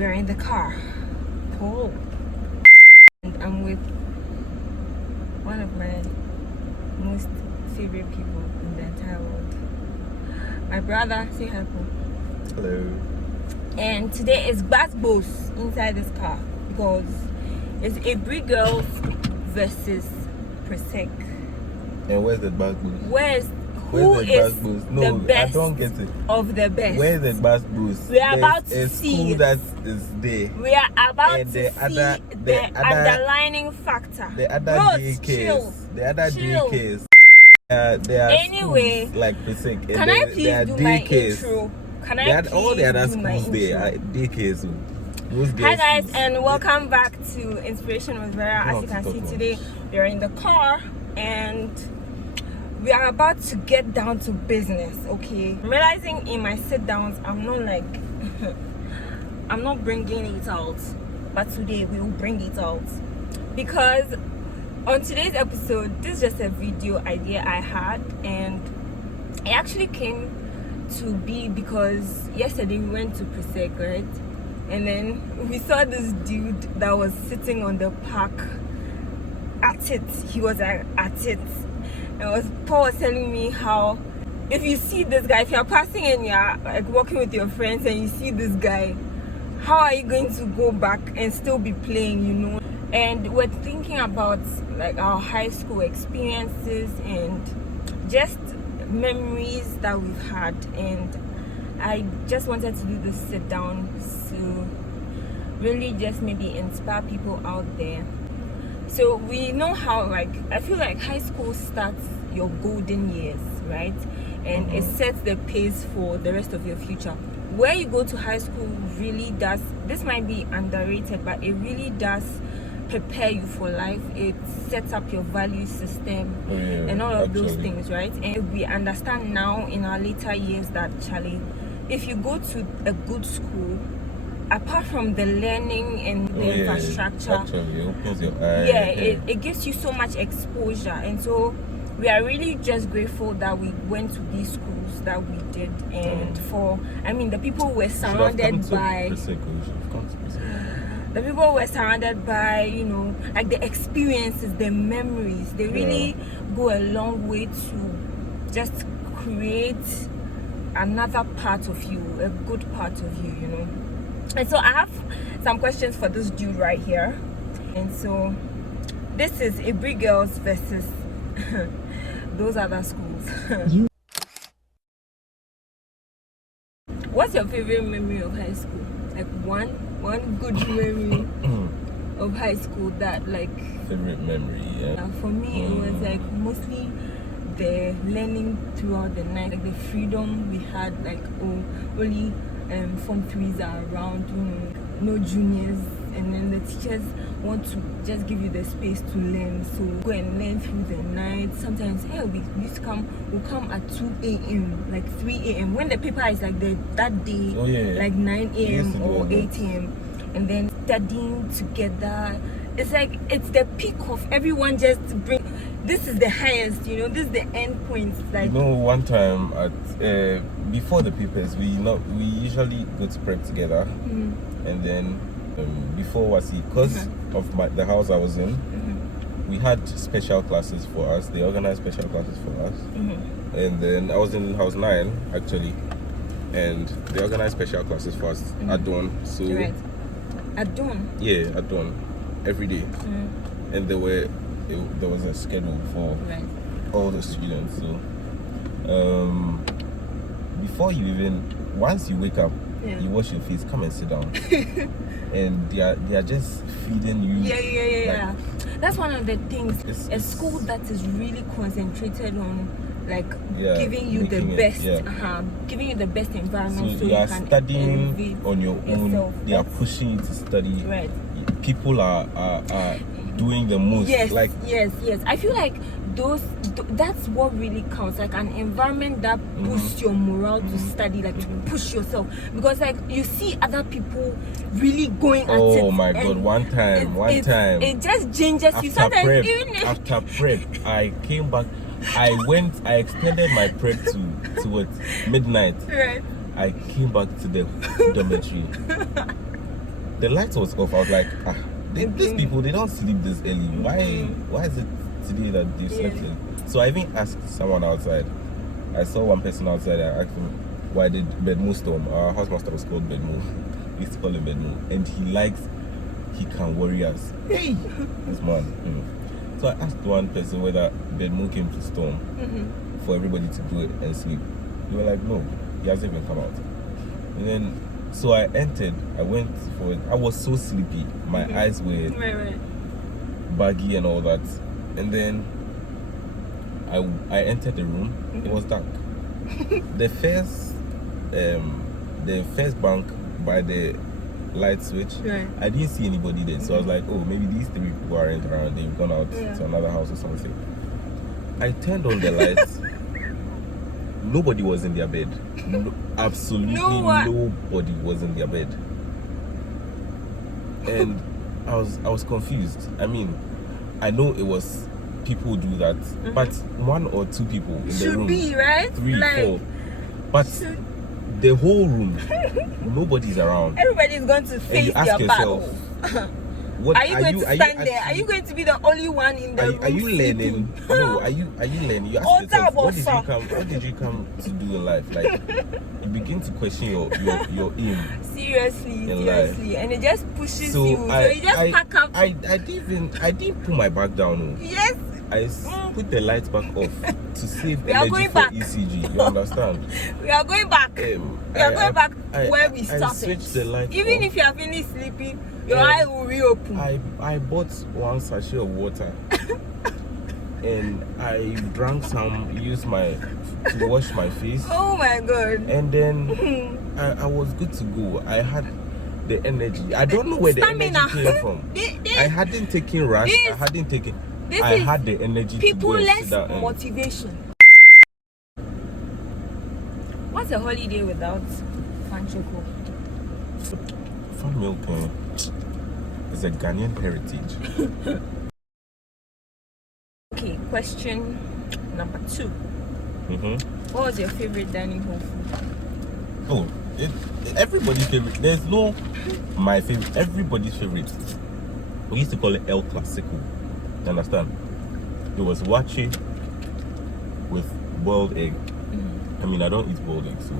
We're in the car, Paul, and I'm with one of my most favorite people in the entire world, my brother. Say hi, Paul. Hello. And today is Basketballs inside this car because it's Aburi Girls versus Presec. And where's the Basketballs? Who is No, the best I don't get it. of the best? Where's the Basketballs? We are about to see school it. that is there. We are about And to the see other- the the other- underlining factor. The other Bros, chill. DKs. The other Chill. DKs. They are Anyway, schools like Presec. Can I please do my intro? Can I please all the other do my schools there are intro? DKs. Those Hi girls' guys, schools. and welcome back to Inspiration with Vera. As you can see today, we are in the car and we are about to get down to business. Okay, I'm realizing in my sit downs I'm not like I'm not bringing it out, but today we will bring it out because on today's episode, this is just a video idea I had, and it actually came to be because yesterday we went to Presec, right? And then we saw this dude that was sitting on the park at it. He was at it. Paul was telling me how if you see this guy, if you're passing and you're like walking with your friends and you see this guy, how are you going to go back and still be playing, you know? And we're thinking about like our high school experiences and just memories that we've had, and I just wanted to do this sit down to really just maybe inspire people out there. So we know how, like, I feel like high school starts your golden years, right? And it sets the pace for the rest of your future. Where you go to high school really does, this might be underrated, but it really does prepare you for life. It sets up your value system and all of those things, right? And we understand now in our later years that, Charlie, if you go to a good school, apart from the learning and the infrastructure, actually, it opens your eyes. it gives you so much exposure. And so we are really just grateful that we went to these schools that we did, and the people we're surrounded by. The people were surrounded by, you know, like the experiences, the memories, they really go a long way to just create another part of you, a good part of you, you know. And so I have some questions for this dude right here. And so this is Aburi Girls versus those other schools. What's your favorite memory of high school? Like one good memory of high school that, like, favorite memory, for me it was like mostly the learning throughout the night, like the freedom we had, like only form 3s are around, you know, no juniors, and then the teachers want to just give you the space to learn, so go and learn through the night. Sometimes we used to we'll come at 2 a.m, like 3 a.m, when the paper is like that day, like 9 a.m or 8 a.m, and then studying together. It's like it's the peak of everyone just bring. This is the highest, you know, this is the end point. Like, you know, one time at before the papers, we usually go to prep together, and then before Wasi, because of the house I was in, we had special classes for us. They organized special classes for us, and then I was in house 9 actually, and they organized special classes for us at dawn. So at dawn? Yeah, at dawn, every day, and there was a schedule for all the students. So before you once you wake up, you wash your face, come and sit down. And they are just feeding you. Yeah. That's one of the things. A school that is really concentrated on, like, giving you the best, giving you the best environment, so you are can studying on your own. Yourself. They are pushing you to study. Right. People are doing the most. Yes. I feel like that's what really counts, like an environment that boosts your morale to study, like to push yourself, because like you see other people really going at it. Oh my god, one time it just changes you sometimes. After prep, I came back, I extended my prep to what, midnight. Right. I came back to the dormitory. the light was off. I was like, these people, they don't sleep this early. Why is it today that they slept early? So I even asked someone outside. I saw one person outside. I asked him, why did Bedmo storm? Our housemaster was called Bedmo. We used to call him Bedmo. And he can worry us. Hey! This man. So I asked one person whether Bedmo came to storm for everybody to go and sleep. They were like, no, he hasn't even come out. And then, so I entered. I went for it. I was so sleepy. My eyes were baggy and all that. And then I entered the room. It was dark. The first bank by the light switch, I didn't see anybody there. So I was like, oh, maybe these 3 people aren't around. They've gone out to another house or something. I turned on the lights. Nobody was in their bed. Absolutely nobody was in their bed. And I was confused. I mean, I know it was people do that, but 1 or 2 people in the room. Should be, right? 3, 4. But the whole room, nobody's around. Everybody's going to face their battle. What, are you going to stand there? Are you going to be the only one in the room? Are you learning? No, are you learning? You ask yourself, what did you come to do in life? Like, you begin to question your aim. Seriously, and it just pushes you. So you just pack up. I didn't put my back down. Yes. I put the lights back off to save energy for ECG. You understand? We are going back. We are going back where we started. I switched the light Even off. If you are finished sleeping, your eye will reopen. I bought 1 sachet of water and I drank some, used to wash my face. Oh my god. And then I was good to go. I had the energy. I don't know where the energy came from. I hadn't taken rush. I had the energy to go and sit down. Motivation. What's a holiday without fan choco? Fan milk is a Ghanaian heritage. Okay, question number 2. What was your favorite dining hall food? Oh, everybody's favorite. There's no my favorite. Everybody's favorite. We used to call it El Clasico. You understand? It was wachi with boiled egg. I mean, I don't eat boiled eggs, so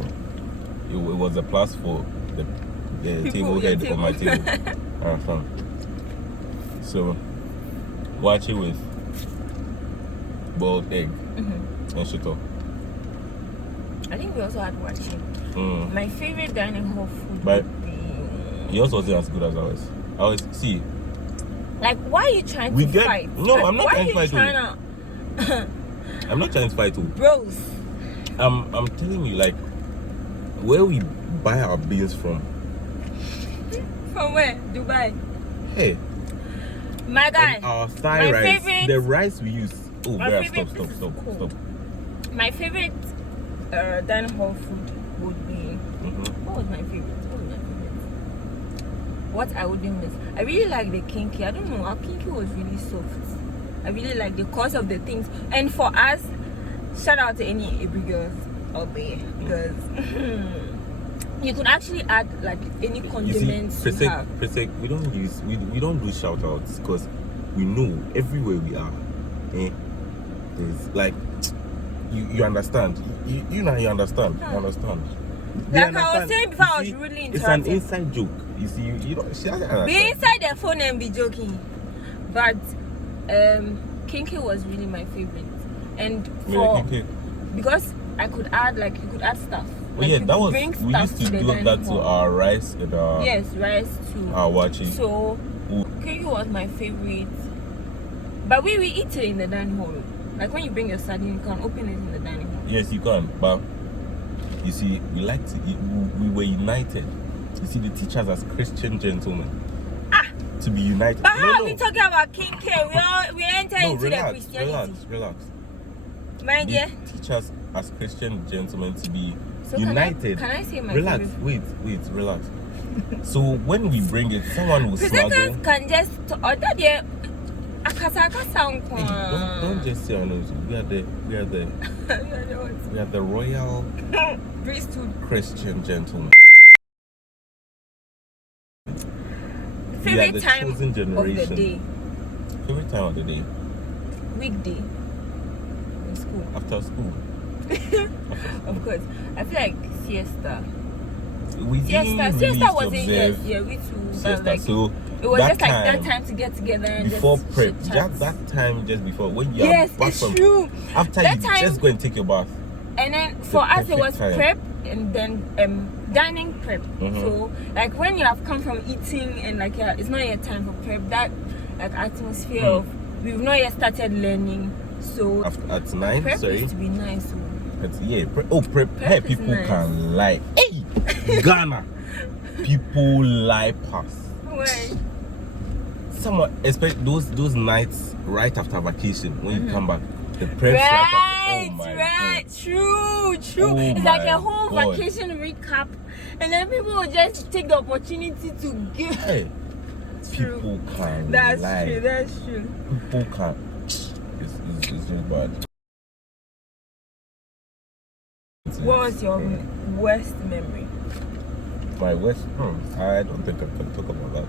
it was a plus for the table head on my table. So, wachi with boiled egg and shito. I think we also had wachi. My favorite dining hall food would be... Yours wasn't as good as ours. I always see. Like, why are you trying to fight? No, like, I'm not trying to fight. I'm not trying to fight. Bros. I'm telling you, like, where we buy our beans from. From where? Dubai. Hey. My guy. And our Thai rice. Favorite, the rice we use. Oh, stop. My favorite dining hall food would be. What was my favorite? What I wouldn't miss. I really like the kinky. I don't know. Our kinky was really soft. I really like the cause of the things. And for us, shout out to any Aburi girls out there, because you could actually add like any condiments you have. Presec, we don't do shout outs because we know everywhere we are. There's like you understand. You understand. You understand. Like I was saying before, I was really interrupted. It's an inside joke. You see, you don't be inside the phone and be joking. But kinky was really my favorite, and because I could add you could add stuff. Oh like that was we used to do that to our rice and our rice too. Our wachi. So kinky was my favorite. But we eat it in the dining hall. Like when you bring your sardine, you can open it in the dining hall. Yes, you can. But you see, we like to eat. We were united. You see, they teach us as Christian gentlemen to be united. But how are we talking about kinky? We enter into the Christianity. Relax. My dear. Teach us as Christian gentlemen to be united. Can I say my favorite? Wait, relax. So when we bring it, someone will smuggle. Presenters can just don't just say our names. We are the royal priesthood Christian gentlemen. Favorite time of the day. Favorite time of the day. Weekday. In school. After school. Of course. I feel like siesta. Siesta wasn't we too. Siesta. Like, so it was just like that time to get together and before just prep. chit-chat. That time just before when you yes, are back it's from true. after that you time, just go and take your bath. And then for us it was time. prep and then dining prep. So like when you have come from eating and like it's not yet time for prep, that like atmosphere of we've not yet started learning. So at 9, prep sorry. used to be nice. So. Prep. Hey, people nice. Can lie. Hey, Ghana. People lie past. Why? Someone, especially those nights right after vacation when you come back. The prep right, oh right, God. True. Oh it's like a whole God. vacation recap, and then people will just take the opportunity to give. Hey, people can That's lie. true. That's true. People can. It's just bad. What was your worst memory? My worst? I don't think I can talk about that.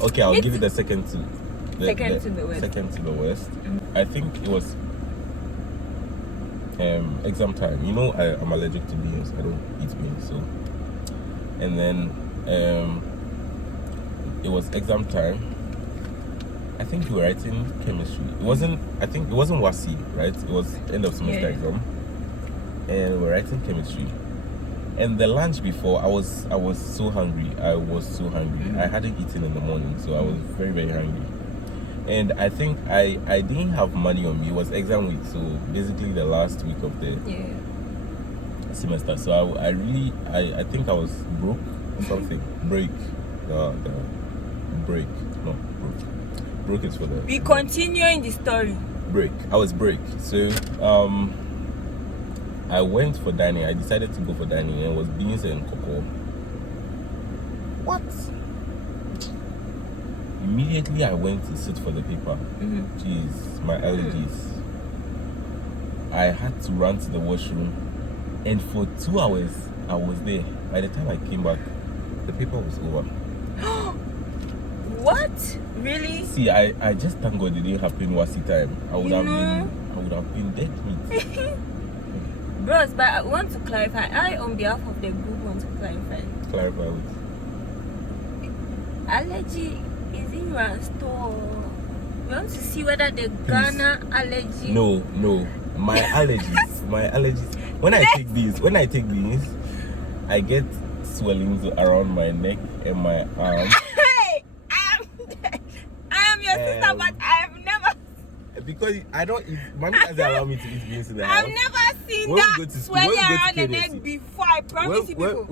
Okay, I'll give it the second to the worst. I think it was exam time. You know, I'm allergic to beans. I don't eat beans, so. And then it was exam time. I think you were writing chemistry. It wasn't WASI, right? It was end of semester exam, and we were writing chemistry. And the lunch before, I was so hungry. I hadn't eaten in the morning, so I was very, very hungry. And I think I didn't have money on me. It was exam week, so basically the last week of the semester. So I think I was broke or something. Break. The break. No, broke. Broke is for the. We continuing the story. Break. I was break. So I went for dining. I decided to go for dining, and it was beans and cocoa. What? Immediately I went to sit for the paper. Jeez, my allergies. I had to run to the washroom, and for 2 hours I was there. By the time I came back, the paper was over. What? Really? See, I just thank God it didn't happen WASI time. I would have been dead meat. Bros, but I want to clarify. I, on behalf of the group, want to clarify. Clarify what? Allergy is in your store. We want to see whether the Ghana allergy. No. My allergies. When I take these, I get swellings around my neck and my arm. Hey, I am your sister, but I have never. Because I don't eat. Mommy doesn't allow me to eat beans in the house. I've never seen that swelling around the neck before. I promise you people.